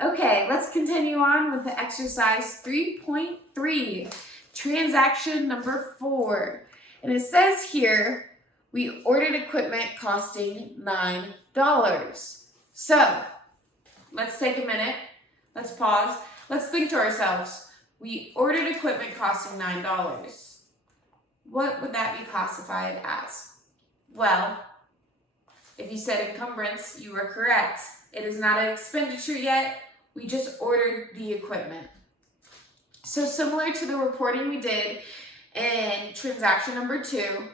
Okay, let's continue on with the exercise 3.3, transaction number 4. And it says here, we ordered equipment costing $9. So, let's take a minute. Let's pause. Let's think to ourselves. We ordered equipment costing $9. What would that be classified as? Well, if you said encumbrance, you were correct. It is not an expenditure yet. We just ordered the equipment. So similar to the reporting we did in transaction number 2,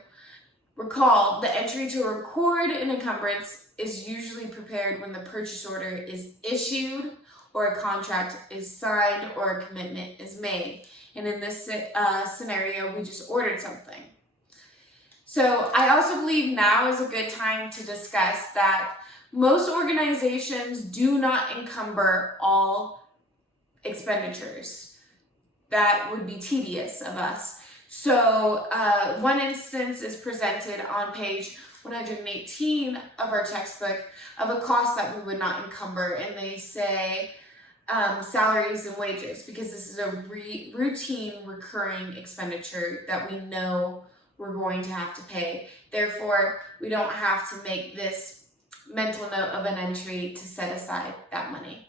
recall the entry to record an encumbrance is usually prepared when the purchase order is issued or a contract is signed or a commitment is made. And in this scenario, we just ordered something. So I also believe now is a good time to discuss that most organizations do not encumber all expenditures. That would be tedious of us. So one instance is presented on page 118 of our textbook of a cost that we would not encumber, and they say salaries and wages, because this is a routine recurring expenditure that we know we're going to have to pay. Therefore, we don't have to make this mental note of an entry to set aside that money.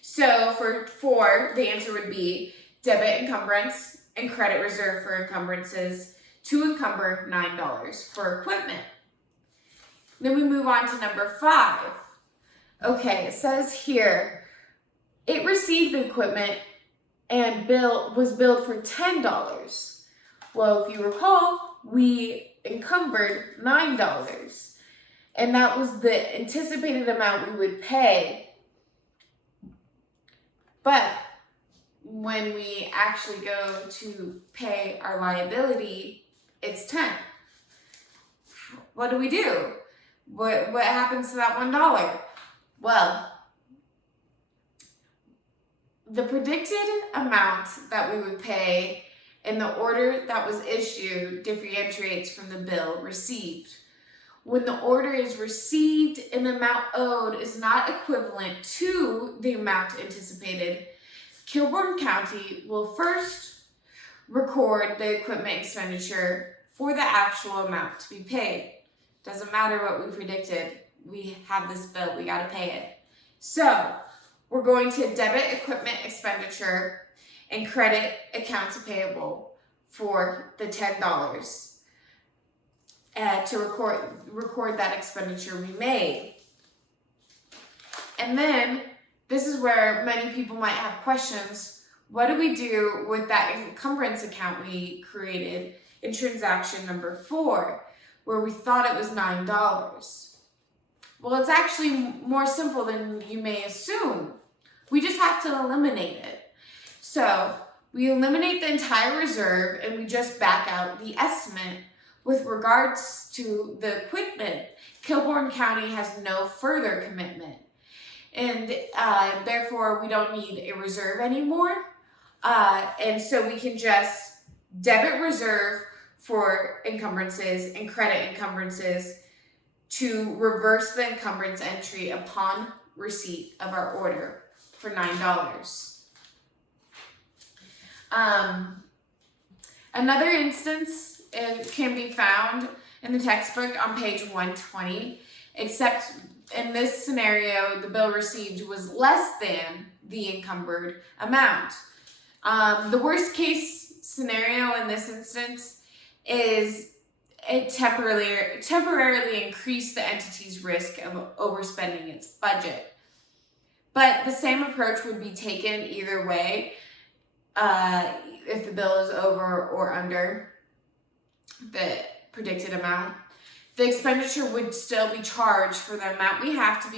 So for 4, the answer would be debit encumbrance and credit reserve for encumbrances to encumber $9 for equipment. Then we move on to number 5. Okay, it says here, it received the equipment and was billed for $10. Well, if you recall, we encumbered $9. And that was the anticipated amount we would pay. But when we actually go to pay our liability, it's 10. What do? What happens to that $1? Well, the predicted amount that we would pay in the order that was issued differentiates from the bill received. When the order is received and the amount owed is not equivalent to the amount anticipated, Kilbourne County will first record the equipment expenditure for the actual amount to be paid. Doesn't matter what we predicted, we have this bill, we gotta pay it. So, we're going to debit equipment expenditure and credit accounts payable for the $10. To record that expenditure we made. And then, this is where many people might have questions. What do we do with that encumbrance account we created in transaction number 4, where we thought it was $9? Well, it's actually more simple than you may assume. We just have to eliminate it. So, we eliminate the entire reserve and we just back out the estimate. With regards to the equipment, Kilbourne County has no further commitment. And therefore, we don't need a reserve anymore. And so we can just debit reserve for encumbrances and credit encumbrances to reverse the encumbrance entry upon receipt of our order for $9. Another instance can be found in the textbook on page 120, except in this scenario, the bill received was less than the encumbered amount. The worst case scenario in this instance is it temporarily increased the entity's risk of overspending its budget. But the same approach would be taken either way, if the bill is over or under the predicted amount. The expenditure would still be charged for the amount we have to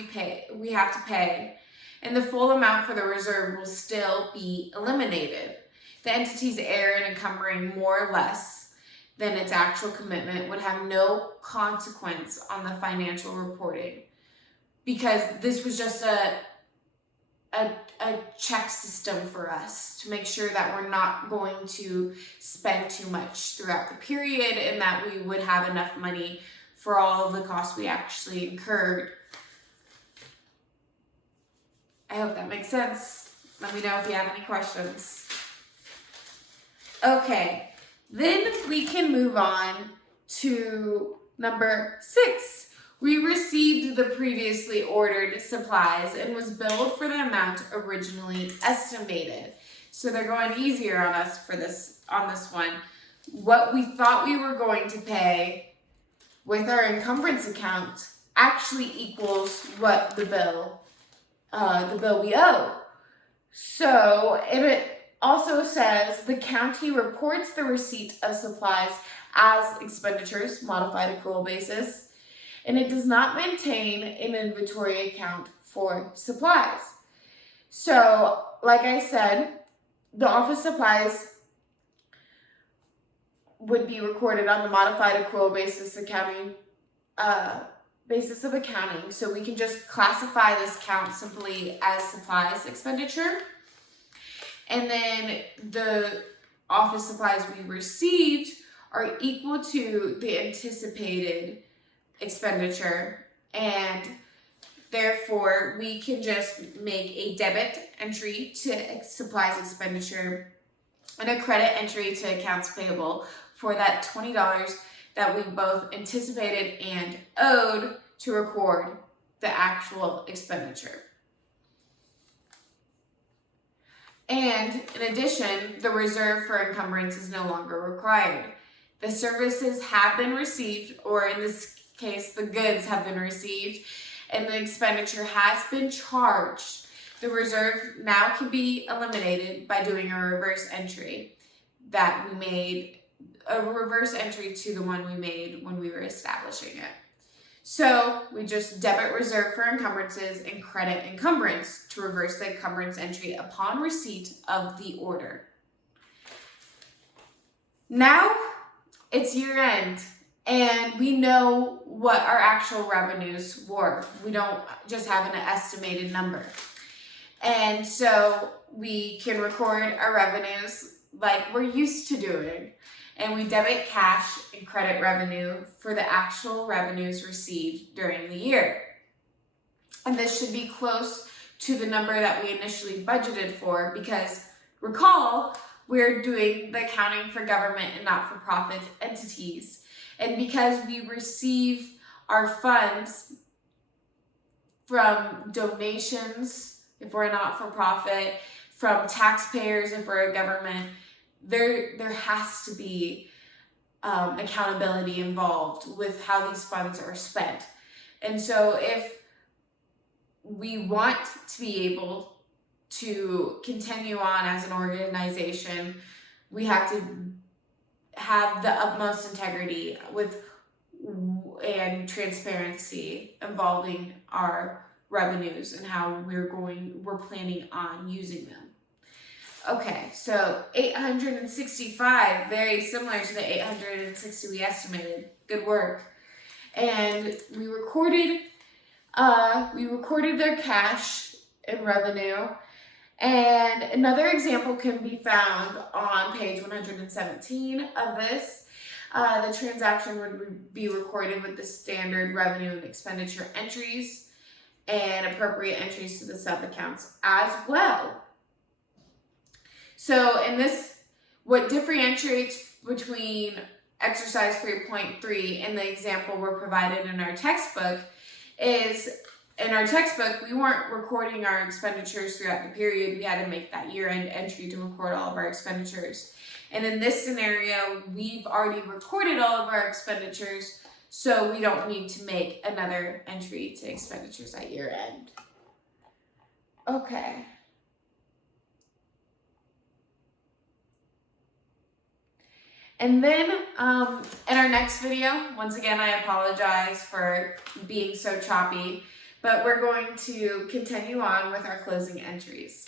pay, and the full amount for the reserve will still be eliminated. The entity's error in encumbering more or less than its actual commitment would have no consequence on the financial reporting, because this was just a check system for us to make sure that we're not going to spend too much throughout the period and that we would have enough money for all of the costs we actually incurred. I hope that makes sense. Let me know if you have any questions. Okay, then we can move on to number 6. We received the previously ordered supplies and was billed for the amount originally estimated. So they're going easier on us on this one. What we thought we were going to pay with our encumbrance account actually equals what the bill we owe. So, and it also says the county reports the receipt of supplies as expenditures, modified accrual basis, and it does not maintain an inventory account for supplies. So, like I said, the office supplies would be recorded on the modified accrual basis basis of accounting. So we can just classify this count simply as supplies expenditure. And then the office supplies we received are equal to the anticipated expenditure, and therefore we can just make a debit entry to supplies expenditure and a credit entry to accounts payable for that $20 that we both anticipated and owed to record the actual expenditure. And in addition, the reserve for encumbrance is no longer required. The services have been received, or in this case, the goods have been received, and the expenditure has been charged. The reserve now can be eliminated by doing a reverse entry that we made, a reverse entry to the one we made when we were establishing it. So we just debit reserve for encumbrances and credit encumbrance to reverse the encumbrance entry upon receipt of the order. Now it's year end, and we know what our actual revenues were. We don't just have an estimated number. And so we can record our revenues like we're used to doing. And we debit cash and credit revenue for the actual revenues received during the year. And this should be close to the number that we initially budgeted for, because recall, we're doing the accounting for government and not-for-profit entities. And because we receive our funds from donations, if we're a not-for-profit, from taxpayers, if we're a government, there has to be accountability involved with how these funds are spent. And so if we want to be able to continue on as an organization, we have to have the utmost integrity and transparency involving our revenues and how we're planning on using them. Okay, so 865, very similar to the 860 we estimated. Good work. And we recorded their cash and revenue. And another example can be found on page 117 of this. The transaction would be recorded with the standard revenue and expenditure entries and appropriate entries to the sub-accounts as well. So in this, what differentiates between exercise 3.3 and the example we're provided in our textbook is, in our textbook, we weren't recording our expenditures throughout the period. We had to make that year-end entry to record all of our expenditures. And in this scenario, we've already recorded all of our expenditures, so we don't need to make another entry to expenditures at year-end. Okay. And then in our next video, once again, I apologize for being so choppy, but we're going to continue on with our closing entries.